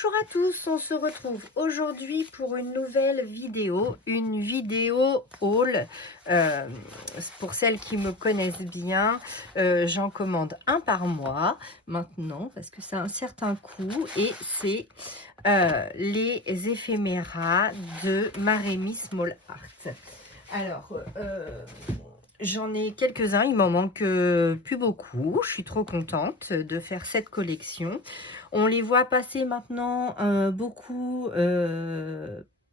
Bonjour à tous, on se retrouve aujourd'hui pour une nouvelle vidéo, haul. Euh, pour celles qui me connaissent bien, j'en commande un par mois maintenant parce que ça a un certain coût et c'est les éphéméras de Maremi Small Art. Alors, j'en ai quelques-uns, il m'en manque plus beaucoup. Je suis trop contente de faire cette collection. On les voit passer maintenant beaucoup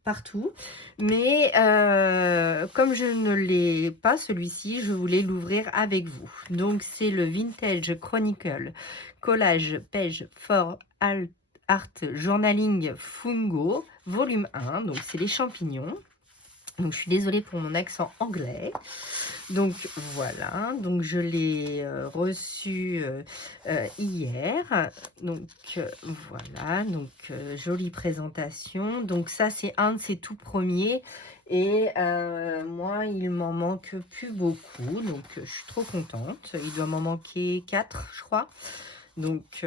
partout. Mais comme je ne l'ai pas celui-ci, je voulais l'ouvrir avec vous. Donc c'est le Vintage Chronicle Collage Page for Art Journaling Fungo, volume 1. Donc c'est les champignons. Donc je suis désolée pour mon accent anglais. Donc voilà, donc je l'ai reçu hier. Donc voilà, donc jolie présentation. Donc ça c'est un de ses tout premiers. Et moi il m'en manque plus beaucoup. Donc je suis trop contente. Il doit m'en manquer 4 je crois. Donc,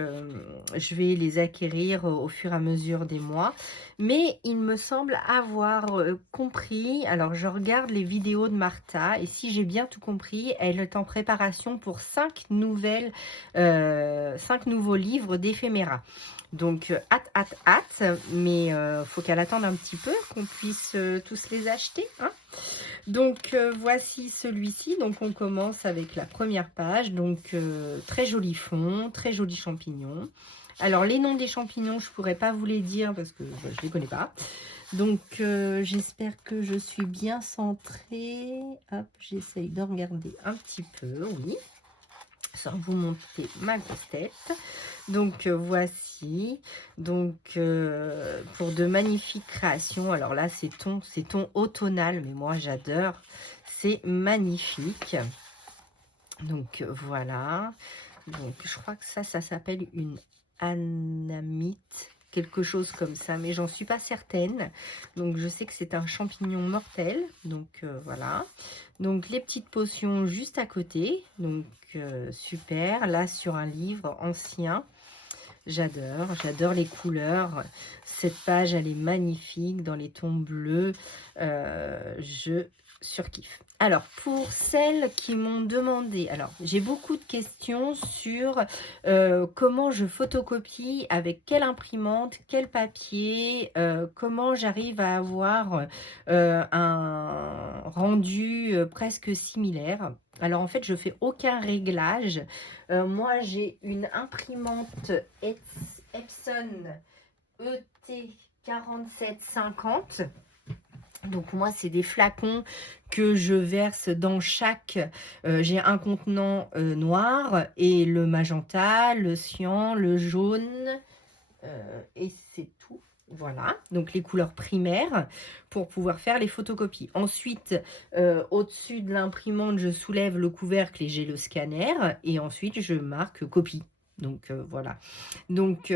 je vais les acquérir au fur et à mesure des mois. Mais il me semble avoir compris, alors je regarde les vidéos de Martha, et si j'ai bien tout compris, elle est en préparation pour 5 nouveaux livres d'éphéméra. Donc, hâte, mais faut qu'elle attende un petit peu, qu'on puisse tous les acheter, hein. Donc voici celui-ci. Donc on commence avec la première page. Donc très joli fond, très joli champignon. Alors les noms des champignons, je pourrais pas vous les dire parce que je les connais pas. Donc j'espère que je suis bien centrée. Hop, j'essaye de regarder un petit peu, oui, sans vous montrer ma grosse tête. Donc voici, donc pour de magnifiques créations. Alors là c'est ton automnal, mais moi j'adore, c'est magnifique. Donc voilà, donc je crois que ça s'appelle une anamite, quelque chose comme ça, mais j'en suis pas certaine. Donc je sais que c'est un champignon mortel. Donc voilà, donc les petites potions juste à côté. Donc super, là sur un livre ancien. J'adore les couleurs. Cette page, elle est magnifique dans les tons bleus. Je surkiffe. Alors, pour celles qui m'ont demandé, alors j'ai beaucoup de questions sur comment je photocopie, avec quelle imprimante, quel papier, comment j'arrive à avoir un rendu presque similaire. Alors en fait, je fais aucun réglage. Moi, j'ai une imprimante Epson ET 4750. Donc moi, c'est des flacons que je verse dans chaque... j'ai un contenant noir et le magenta, le cyan, le jaune et c'est tout. Voilà, donc les couleurs primaires pour pouvoir faire les photocopies. Ensuite, au-dessus de l'imprimante, je soulève le couvercle et j'ai le scanner. Et ensuite, je marque copie. Donc voilà. Donc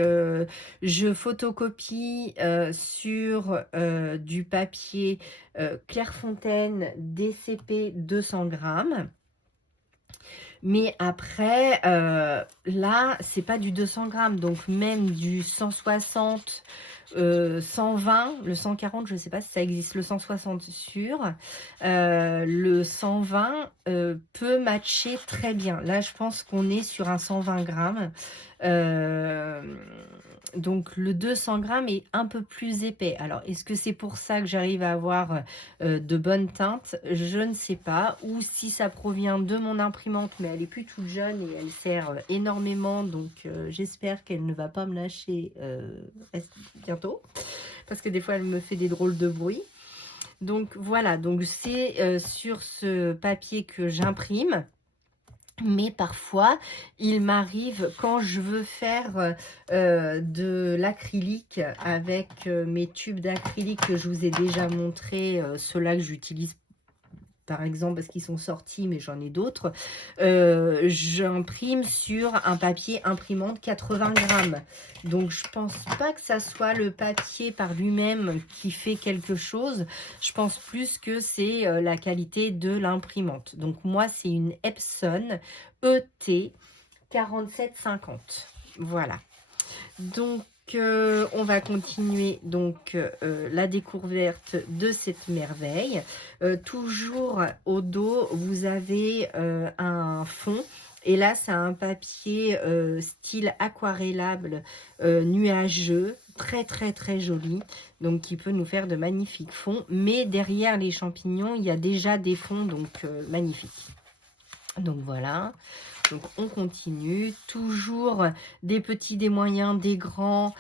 je photocopie sur du papier Clairefontaine DCP 200 grammes. Mais après, là, c'est pas du 200 grammes, donc même du 160, 120, le 140, je sais pas si ça existe, le 160 sûr. Le 120 peut matcher très bien. Là, je pense qu'on est sur un 120 grammes. Donc le 200 grammes est un peu plus épais. Alors, est-ce que c'est pour ça que j'arrive à avoir de bonnes teintes? Je ne sais pas. Ou si ça provient de mon imprimante, mais elle est plus toute jeune et elle sert énormément. Donc, j'espère qu'elle ne va pas me lâcher bientôt. Parce que des fois, elle me fait des drôles de bruit. Donc, voilà. Donc, c'est sur ce papier que j'imprime. Mais parfois, il m'arrive quand je veux faire de l'acrylique avec mes tubes d'acrylique que je vous ai déjà montré, ceux-là que j'utilise par exemple parce qu'ils sont sortis, mais j'en ai d'autres. J'imprime sur un papier imprimante 80 grammes. Donc, je pense pas que ça soit le papier par lui-même qui fait quelque chose. Je pense plus que c'est la qualité de l'imprimante. Donc, moi, c'est une Epson ET 4750. Voilà. Donc, on va continuer donc la découverte de cette merveille. Toujours au dos, vous avez un fond. Et là, c'est un papier style aquarellable nuageux, très très très joli, donc qui peut nous faire de magnifiques fonds. Mais derrière les champignons, il y a déjà des fonds, donc magnifiques. Donc voilà, donc on continue, toujours des petits, des moyens, des grands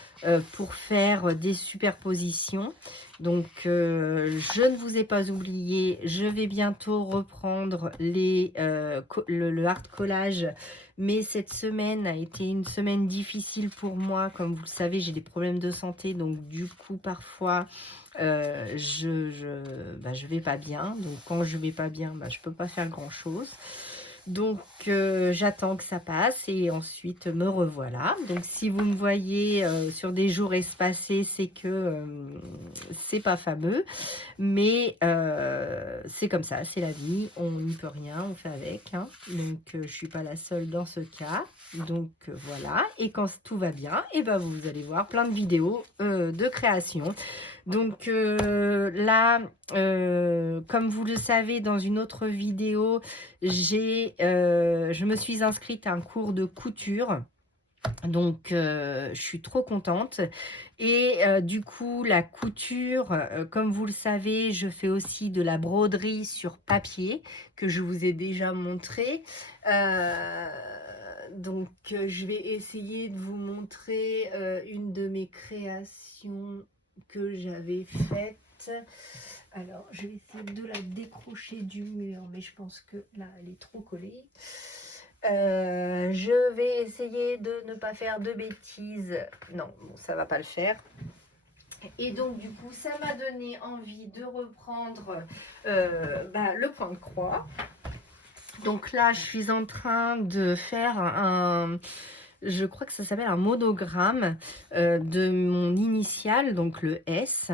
pour faire des superpositions. Donc je ne vous ai pas oublié, je vais bientôt reprendre le hard collage, mais cette semaine a été une semaine difficile pour moi. Comme vous le savez, j'ai des problèmes de santé, donc du coup parfois je vais pas bien. Donc quand je vais pas bien, je peux pas faire grand chose. Donc j'attends que ça passe et ensuite me revoilà. Donc si vous me voyez sur des jours espacés, c'est que c'est pas fameux, mais c'est comme ça, c'est la vie, on n'y peut rien, on fait avec, hein. Donc je suis pas la seule dans ce cas. Donc voilà, et quand tout va bien, et ben vous allez voir plein de vidéos de création. Donc là, comme vous le savez, dans une autre vidéo, je me suis inscrite à un cours de couture. Donc je suis trop contente. Et du coup, la couture, comme vous le savez, je fais aussi de la broderie sur papier que je vous ai déjà montré. Donc je vais essayer de vous montrer une de mes créations que j'avais faite. Alors je vais essayer de la décrocher du mur, mais je pense que là elle est trop collée. Je vais essayer de ne pas faire de bêtises. Non, bon, ça va pas le faire. Et donc du coup ça m'a donné envie de reprendre le point de croix. Donc là je suis en train de faire je crois que ça s'appelle un monogramme de mon initiale, donc le S.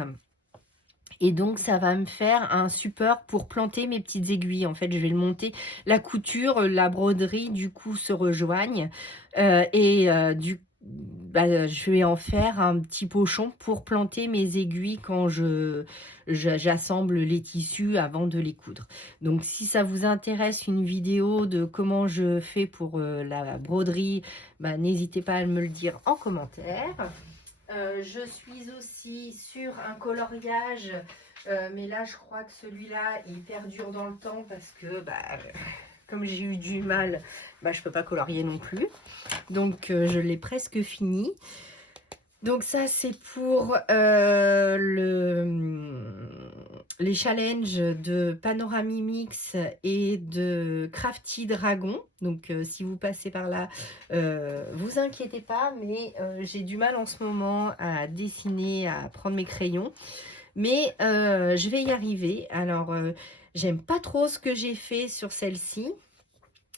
Et donc, ça va me faire un support pour planter mes petites aiguilles. En fait, je vais le monter. La couture, la broderie, du coup, se rejoignent. Je vais en faire un petit pochon pour planter mes aiguilles quand j'assemble les tissus avant de les coudre. Donc, si ça vous intéresse une vidéo de comment je fais pour la broderie, n'hésitez pas à me le dire en commentaire. Je suis aussi sur un coloriage, mais là je crois que celui-là il perdure dans le temps parce que comme j'ai eu du mal, je peux pas colorier non plus. Donc je l'ai presque fini. Donc ça c'est pour les challenges de Panoramimix et de Crafty Dragon. Donc si vous passez par là, vous inquiétez pas, mais j'ai du mal en ce moment à dessiner, à prendre mes crayons. Mais je vais y arriver. Alors j'aime pas trop ce que j'ai fait sur celle-ci.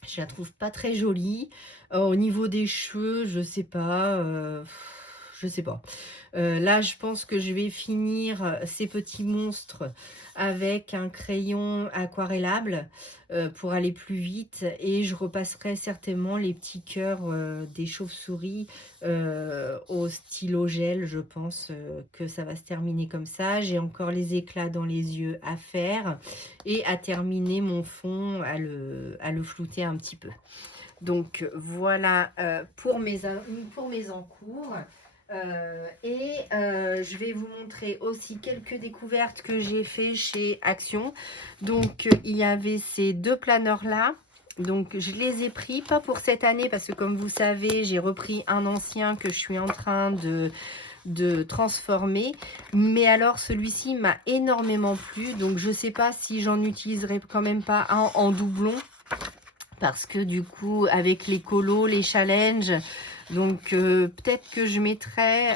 Je la trouve pas très jolie. Au niveau des cheveux, je sais pas. Je sais pas. Là, je pense que je vais finir ces petits monstres avec un crayon aquarellable pour aller plus vite. Et je repasserai certainement les petits cœurs des chauves-souris au stylo gel. Je pense que ça va se terminer comme ça. J'ai encore les éclats dans les yeux à faire et à terminer mon fond, à le flouter un petit peu. Donc voilà pour mes encours. Je vais vous montrer aussi quelques découvertes que j'ai fait chez Action. Donc il y avait ces deux planeurs là. Donc je les ai pris, pas pour cette année parce que comme vous savez, j'ai repris un ancien que je suis en train de transformer. Mais alors celui-ci m'a énormément plu. Donc je sais pas si j'en utiliserai quand même pas un en doublon. Parce que du coup, avec les colos, les challenges, donc peut-être que je mettrai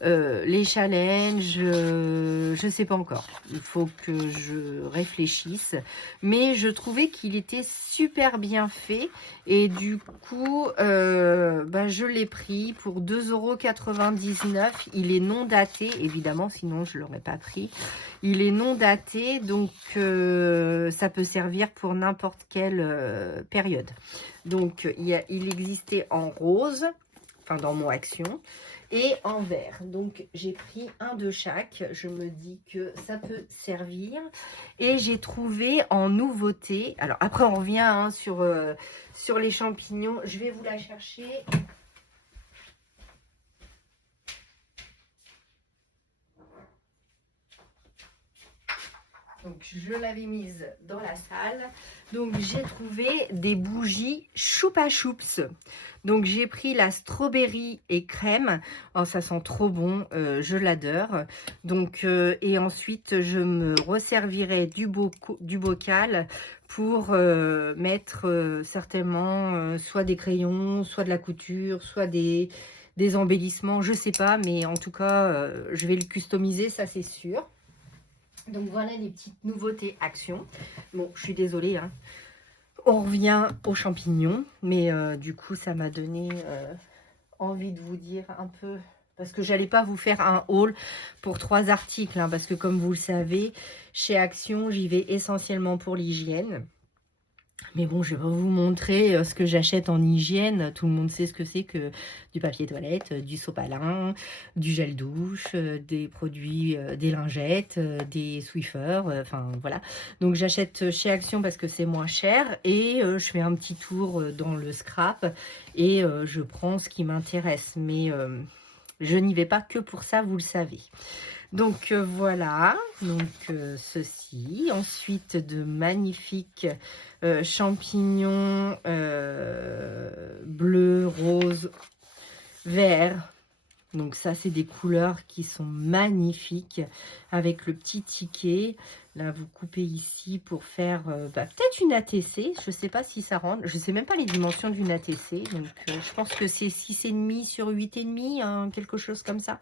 les challenges, je ne sais pas encore. Il faut que je réfléchisse. Mais je trouvais qu'il était super bien fait. Et du coup, je l'ai pris pour 2,99 €. Il est non daté, évidemment, sinon je ne l'aurais pas pris. Il est non daté, donc ça peut servir pour n'importe quelle période. Donc il existait en rose, enfin dans mon Action. et en vert. Donc j'ai pris un de chaque, je me dis que ça peut servir. Et j'ai trouvé en nouveauté, alors après on revient hein, sur les champignons, je vais vous la chercher. Donc je l'avais mise dans la salle. Donc j'ai trouvé des bougies Choupa Choups. Donc j'ai pris la strawberry et crème. Oh, ça sent trop bon, je l'adore. Donc et ensuite je me resservirai du bocal pour mettre certainement soit des crayons, soit de la couture, soit des embellissements, je sais pas, mais en tout cas je vais le customiser, ça c'est sûr. Donc voilà les petites nouveautés Action. Bon, je suis désolée, hein. On revient aux champignons, mais du coup ça m'a donné envie de vous dire un peu, parce que j'allais pas vous faire un haul pour 3 articles, hein, parce que comme vous le savez, chez Action, j'y vais essentiellement pour l'hygiène. Mais bon, je vais pas vous montrer ce que j'achète en hygiène. Tout le monde sait ce que c'est que du papier toilette, du sopalin, du gel douche, des produits, des lingettes, des Swiffer, enfin voilà. Donc j'achète chez Action parce que c'est moins cher et je fais un petit tour dans le scrap et je prends ce qui m'intéresse. Mais je n'y vais pas que pour ça, vous le savez. Donc voilà, donc ceci. Ensuite de magnifiques champignons bleu, rose, vert. Donc ça c'est des couleurs qui sont magnifiques avec le petit ticket. Là vous coupez ici pour faire peut-être une ATC. Je ne sais pas si ça rentre. Je ne sais même pas les dimensions d'une ATC. Donc je pense que c'est 6,5 sur 8,5, hein, quelque chose comme ça.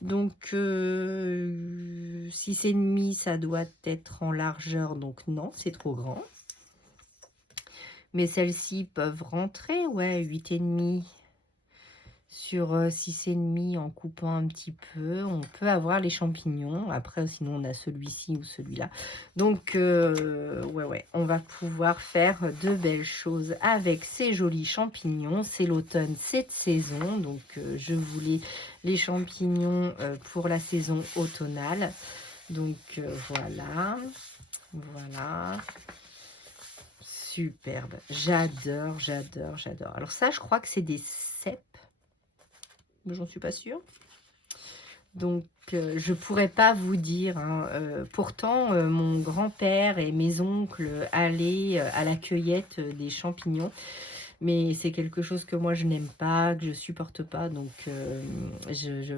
Donc 6,5 ça doit être en largeur, donc non, c'est trop grand. Mais celles-ci peuvent rentrer, ouais, 8,5 sur 6,5 en coupant un petit peu. On peut avoir les champignons. Après, sinon, on a celui-ci ou celui-là. Donc, ouais, on va pouvoir faire de belles choses avec ces jolis champignons. C'est l'automne, c'est de saison. Donc, je voulais les champignons pour la saison automnale. Donc, voilà. Superbe. J'adore. Alors ça, je crois que c'est des cèpes. Mais j'en suis pas sûre. Donc, je pourrais pas vous dire. Hein. Pourtant, mon grand-père et mes oncles allaient à la cueillette des champignons. Mais c'est quelque chose que moi, je n'aime pas, que je supporte pas. Donc,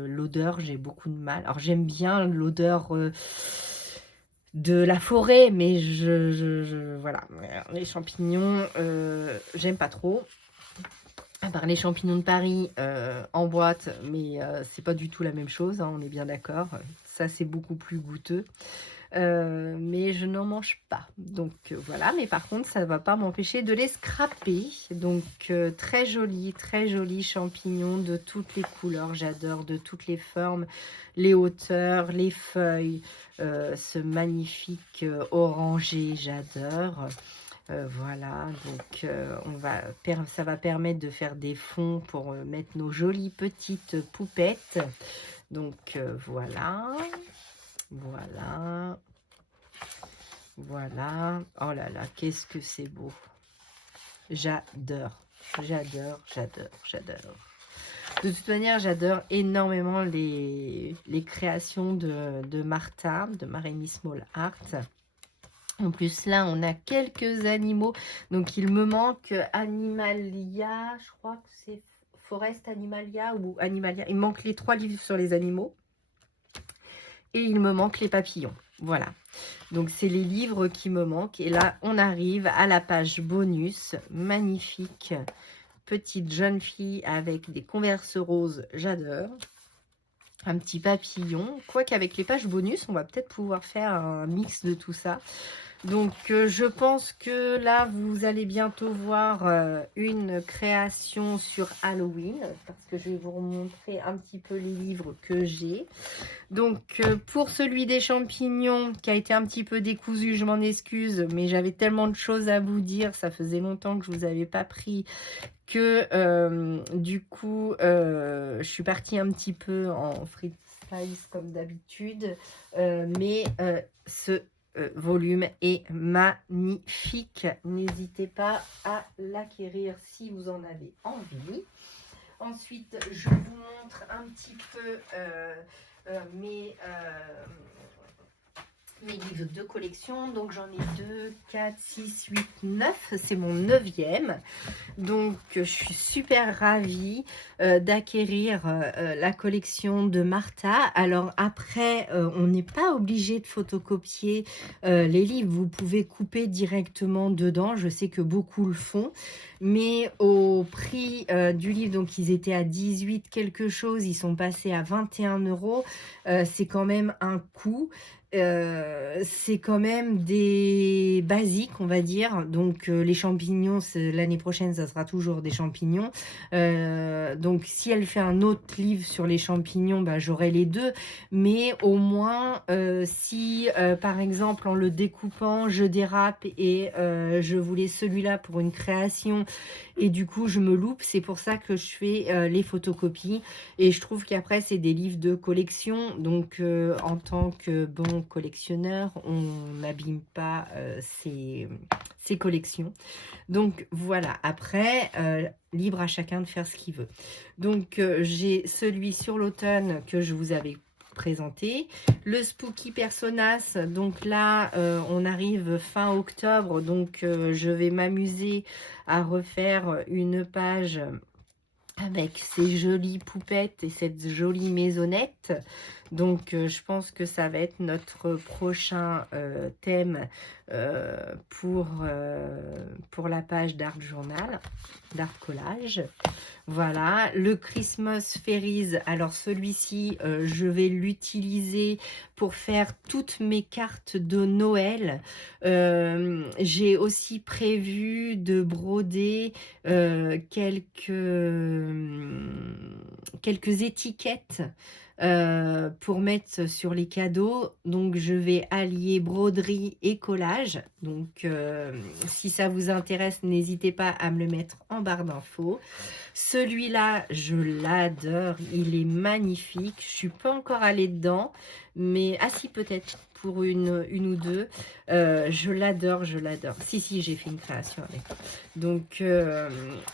l'odeur, j'ai beaucoup de mal. Alors, j'aime bien l'odeur de la forêt, mais voilà. Les champignons, j'aime pas trop. À part les champignons de Paris en boîte, mais c'est pas du tout la même chose, hein, on est bien d'accord. Ça, c'est beaucoup plus goûteux. Mais je n'en mange pas. Donc voilà, mais par contre, ça ne va pas m'empêcher de les scraper. Donc très jolis champignons de toutes les couleurs. J'adore, de toutes les formes, les hauteurs, les feuilles. Ce magnifique orangé, j'adore. Voilà, donc ça va permettre de faire des fonds pour mettre nos jolies petites poupettes. Donc voilà. Oh là là, qu'est-ce que c'est beau. J'adore. De toute manière, j'adore énormément les créations de Martha, de Marémy Small Art. En plus, là, on a quelques animaux. Donc, il me manque Animalia. Je crois que c'est Forest Animalia ou Animalia. Il me manque les 3 livres sur les animaux. Et il me manque les papillons. Voilà. Donc, c'est les livres qui me manquent. Et là, on arrive à la page bonus. Magnifique. Petite jeune fille avec des Converse roses. J'adore. Un petit papillon. Quoique avec les pages bonus, on va peut-être pouvoir faire un mix de tout ça. Donc, je pense que là, vous allez bientôt voir une création sur Halloween. Parce que je vais vous remontrer un petit peu les livres que j'ai. Donc, pour celui des champignons, qui a été un petit peu décousu, je m'en excuse. Mais j'avais tellement de choses à vous dire. Ça faisait longtemps que je ne vous avais pas pris que du coup, je suis partie un petit peu en freestyle comme d'habitude, mais ce volume est magnifique. N'hésitez pas à l'acquérir si vous en avez envie. Ensuite, je vous montre un petit peu mes livres de collection. Donc j'en ai 2, 4, 6, 8, 9. C'est mon 9e. Donc je suis super ravie d'acquérir la collection de Martha. Alors après, on n'est pas obligé de photocopier les livres. Vous pouvez couper directement dedans. Je sais que beaucoup le font. Mais au prix du livre, donc ils étaient à 18 quelque chose, ils sont passés à 21 €. C'est quand même un coût. C'est quand même des basiques, on va dire. Donc les champignons, l'année prochaine ça sera toujours des champignons. Donc si elle fait un autre livre sur les champignons, bah, j'aurai les deux, mais au moins si par exemple en le découpant je dérape et je voulais celui-là pour une création et du coup je me loupe, c'est pour ça que je fais les photocopies. Et je trouve qu'après c'est des livres de collection, donc en tant que bon collectionneur, on n'abîme pas ses collections. Donc voilà, après, libre à chacun de faire ce qu'il veut. Donc j'ai celui sur l'automne que je vous avais présenté, le Spooky Personas. Donc là on arrive fin octobre, donc je vais m'amuser à refaire une page avec ces jolies poupettes et cette jolie maisonnette. Donc je pense que ça va être notre prochain thème pour la page d'Art Journal, d'Art Collage. Voilà, le Christmas Fairies. Alors celui-ci, je vais l'utiliser pour faire toutes mes cartes de Noël. J'ai aussi prévu de broder quelques étiquettes pour mettre sur les cadeaux. Donc je vais allier broderie et collage. Donc si ça vous intéresse, n'hésitez pas à me le mettre en barre d'infos. Celui-là, je l'adore, il est magnifique. Je suis pas encore allée dedans, mais si peut-être pour une ou deux. Je l'adore, je l'adore. Si, j'ai fait une création avec. Donc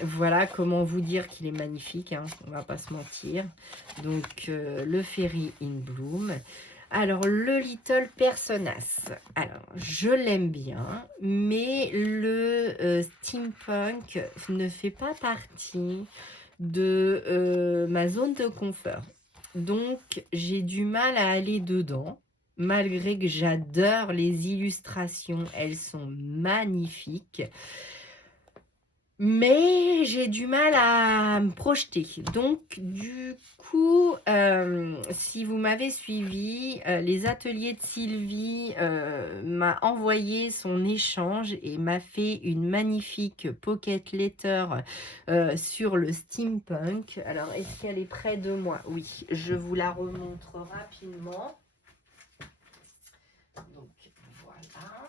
voilà comment vous dire qu'il est magnifique, hein, on va pas se mentir. Donc le Fairy in Bloom. Alors, le Little Personas. Alors, je l'aime bien, mais le steampunk ne fait pas partie de ma zone de confort. Donc, j'ai du mal à aller dedans, malgré que j'adore les illustrations. Elles sont magnifiques. Mais j'ai du mal à me projeter. Donc, du coup, si vous m'avez suivi, les ateliers de Sylvie m'a envoyé son échange et m'a fait une magnifique pocket letter sur le steampunk. Alors, est-ce qu'elle est près de moi? Oui, je vous la remontre rapidement. Donc, voilà.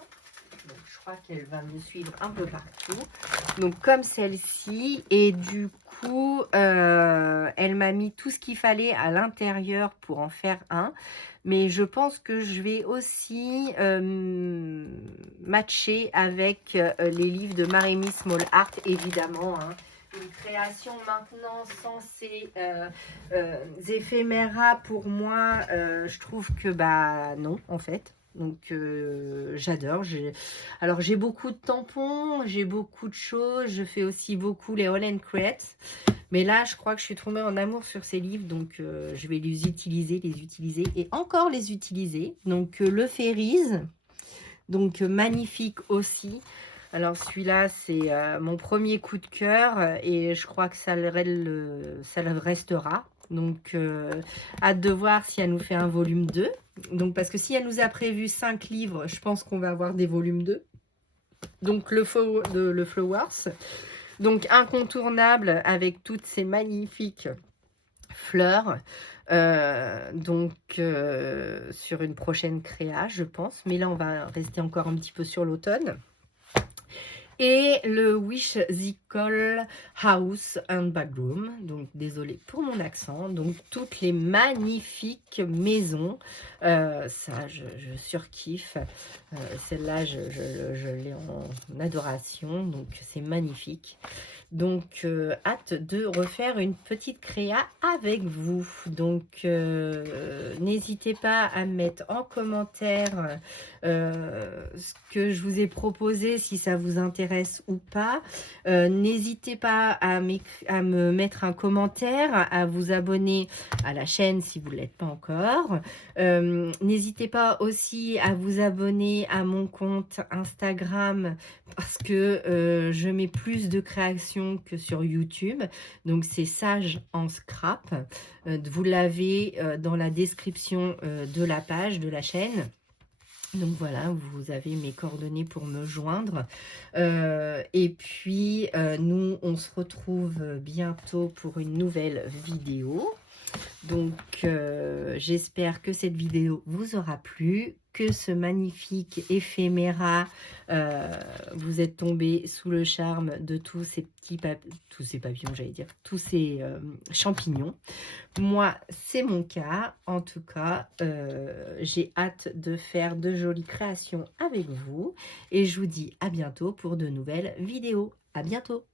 Donc, je crois qu'elle va me suivre un peu partout. Donc comme celle-ci, et du coup elle m'a mis tout ce qu'il fallait à l'intérieur pour en faire un, mais je pense que je vais aussi matcher avec les livres de Maremy Small Art, évidemment, hein. Une création maintenant sans ces éphéméras, pour moi, je trouve que bah non, en fait. Donc j'adore. Alors j'ai beaucoup de tampons, j'ai beaucoup de choses. Je fais aussi beaucoup les All and Create. Mais là, je crois que je suis tombée en amour sur ces livres. Donc je vais les utiliser et encore les utiliser. Donc le Fairies. Donc magnifique aussi. Alors celui-là, c'est mon premier coup de cœur. Et je crois que ça le restera. Donc, hâte de voir si elle nous fait un volume 2. Donc, parce que si elle nous a prévu 5 livres, je pense qu'on va avoir des volumes 2. Donc, le Flowers. Donc, incontournable avec toutes ces magnifiques fleurs. Donc, sur une prochaine créa, je pense. Mais là, on va rester encore un petit peu sur l'automne. Et le Wish the Call House and Backroom, donc désolé pour mon accent, donc toutes les magnifiques maisons, ça je surkiffe, celle-là je l'ai en adoration, donc c'est magnifique. Donc hâte de refaire une petite créa avec vous. Donc n'hésitez pas à mettre en commentaire ce que je vous ai proposé, si ça vous intéresse ou pas. N'hésitez pas à me mettre un commentaire, à vous abonner à la chaîne si vous ne l'êtes pas encore. N'hésitez pas aussi à vous abonner à mon compte Instagram, parce que je mets plus de créations que sur YouTube. Donc c'est Sage en Scrap. Vous l'avez dans la description de la page de la chaîne. Donc voilà, vous avez mes coordonnées pour me joindre. Et puis, nous, on se retrouve bientôt pour une nouvelle vidéo. Donc, j'espère que cette vidéo vous aura plu, que ce magnifique éphéméra, vous êtes tombé sous le charme de tous ces petits tous ces papillons, j'allais dire, tous ces champignons. Moi, c'est mon cas. En tout cas, j'ai hâte de faire de jolies créations avec vous. Et je vous dis à bientôt pour de nouvelles vidéos. À bientôt!